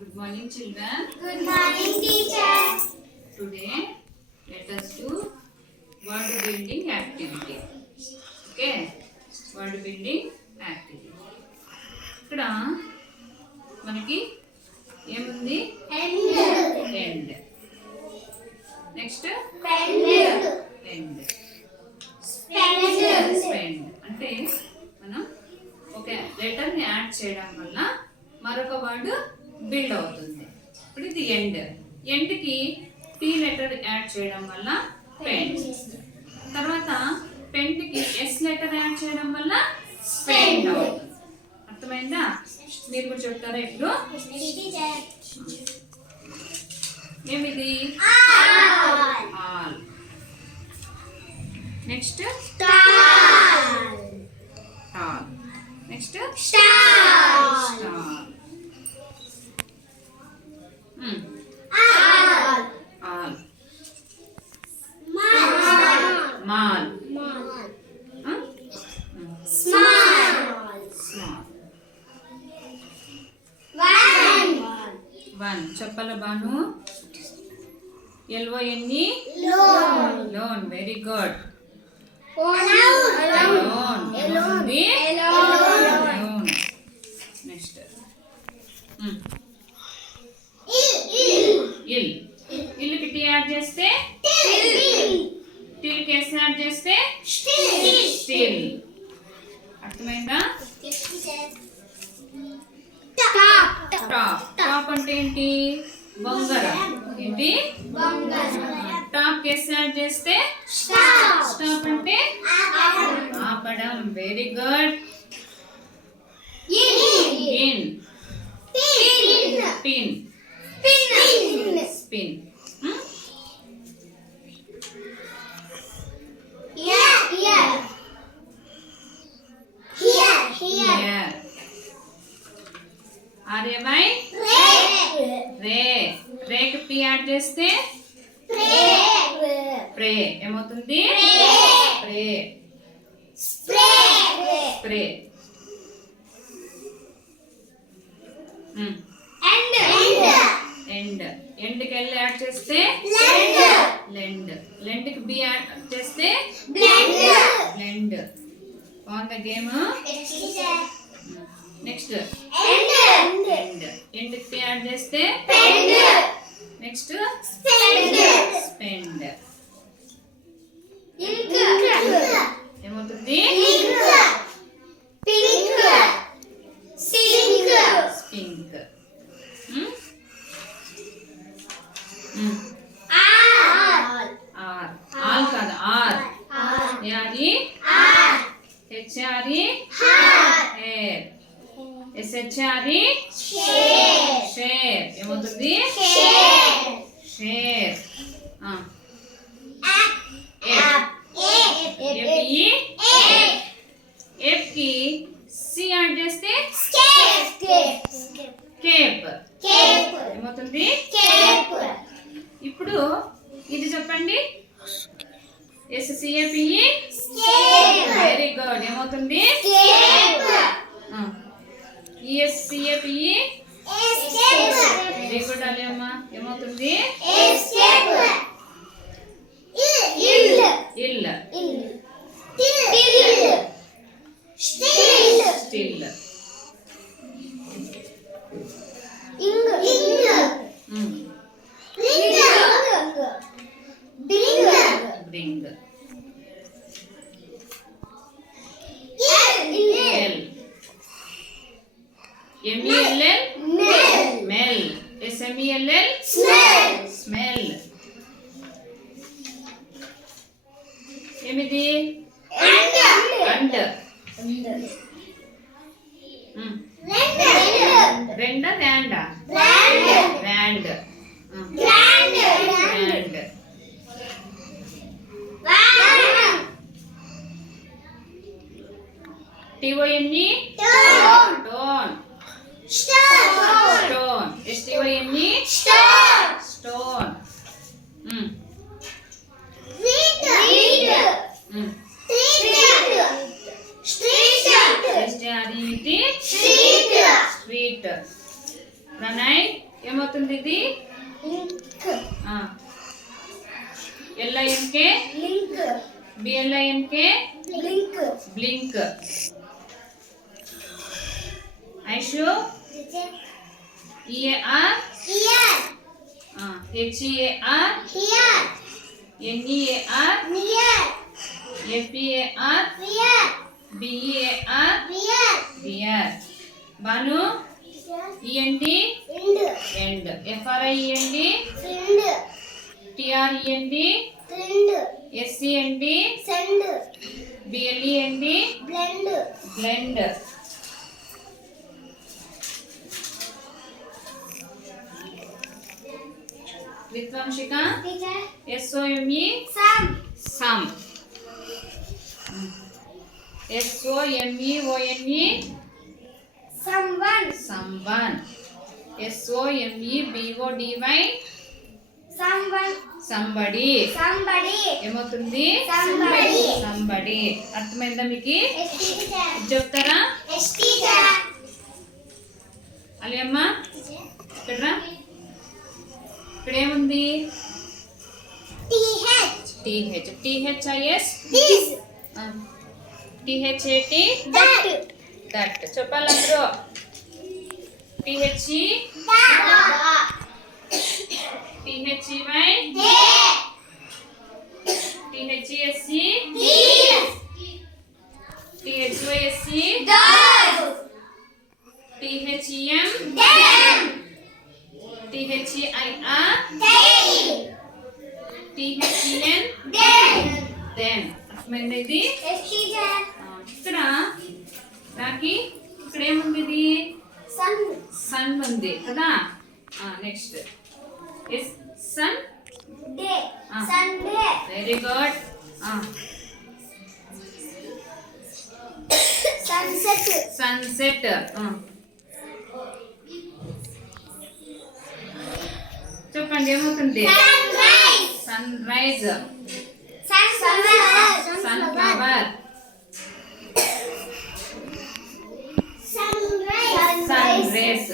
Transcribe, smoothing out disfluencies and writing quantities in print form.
Good morning, children. Good morning, teacher. Today, let us do word building activity. Okay, word building activity. ఇక్కడ మనకి ఏముంది? End. Next, end. Spend. అంటే మనం ఒక లెటర్ ని యాడ్ చేయడం వల్ల మరొక వర్డ్ బిల్డ్ అవుతుంది. ఇప్పుడు ఇది ఎండ్ కి టీ లెటర్ యాడ్ చేయడం వల్ల పెంట్. తర్వాత పెంట్ కి ఎస్ లెటర్ యాడ్ చేయడం వల్ల స్పెండ్ అవుతుంది. అర్థమైందా? మీరు కూడా చెప్తారా ఇప్పుడు? ఏమిది? All. Next tall. Next star. All. Mall. Small. One. చెప్పాల Banu? LONE. Lone. Very good. Alone. Next. Ill. ఇల్లుకి టీ యాడ్ చేస్తే టీకి ఎస్ యాడ్ చేస్తే స్టిల్. అర్థమైందా? టాప్ అంటే ఏంటి? బొంగరం. ఏంటి? టాప్ ఎస్ యాడ్ చేస్తే స్టాప్ అంటే ఆపడం. Very good. In. Pin. Spin. ఆర్యమై రే. రేకి పి యాడ్ చేస్తే ప్రే. ఏమవుతుంది? ప్రే. స్ప్రే. ఎండ్. ఎండ్కి ఎల్ యాడ్ చేస్తే లెండ్. లెండ్కి బి యాడ్ చేస్తే blend. On the game. Next end. ఎండ్కి పి యాడ్ చేస్తే నెక్స్ట్ స్పెండ్. ఏమవుతుంది? పింక్. ఆల్ కాదు, are. A R E. H R E. Hair. S H R E. Share. ఏమవుతుంది? షేర్. ఎఫ్ కి సి యాడ్ చేస్తే కేప్. ఏమవుతుంది? ఇప్పుడు ఇది చెప్పండి. SCAPE. Very good. ఏమవుతుంది? ESCAPE. Very good Aliyamma. ఏమవుతుంది? Ill. Still. Bring. L. MELL. Mell. SMELL. Smell. ఏమిది? అండ్. రెండ ర్యాండా? Rand. Rand. TONE. Tone. Stone. STONE. స్టోన్. STREET. Sweet. Pranay. ఏమవుతుంది ఇది Link. L I N K Link. బిఎల్ఐఎన్కే Link. Blink. Aishu EAR Here. H E A R Here. ఎన్ఈఏఆర్ Near. F E A R Here. BEAR Here. BR. Banu END Friend. End. ఎఫ్ఆర్ఐఈఎన్డి Friend. టిఆర్ఈఎన్డి Friend. ఎస్ఈఎన్డి Send. బిఎల్ఈఎన్డి Blend. బ్లెండ్. విద్వాంశిక Teacher. SOME Some. సమ్. ఎస్ఓఎంఈఓఎన్ఈ Someone. సమ్వన్. ఎస్ఓఎంఈబిఓడివై Someone. సంబడి. Somebody. ఏమవుతుంది Somebody. సంబడి. అర్థమైందా మీకు? Yes, teacher. చెప్తారా Yes, teacher. అలియమ్మ ఇక్కడ రా. ఇక్కడ ఏముంది TH. T H. T H I S This. T H A T That. That. చెప్పాలందరూ T H E That. T H E Y They. T H E S E These. T H O S E Those. T H E M Them. T H E I R They. T H E N Them. Then. అర్థమైంది ఇది? Yes, teacher. ఇక్కడ రాకి ఇక్కడ ఏముంది ఇది Sun. సన్ ఉంది కదా. Next S sun. Day. Ah. Sunday. Very good. Sunset. Sunset. చెప్పండి ఏమవుతుంది Sunrise. Sunrise. Sunflower. Sunflower. Sunrise. Sun rays.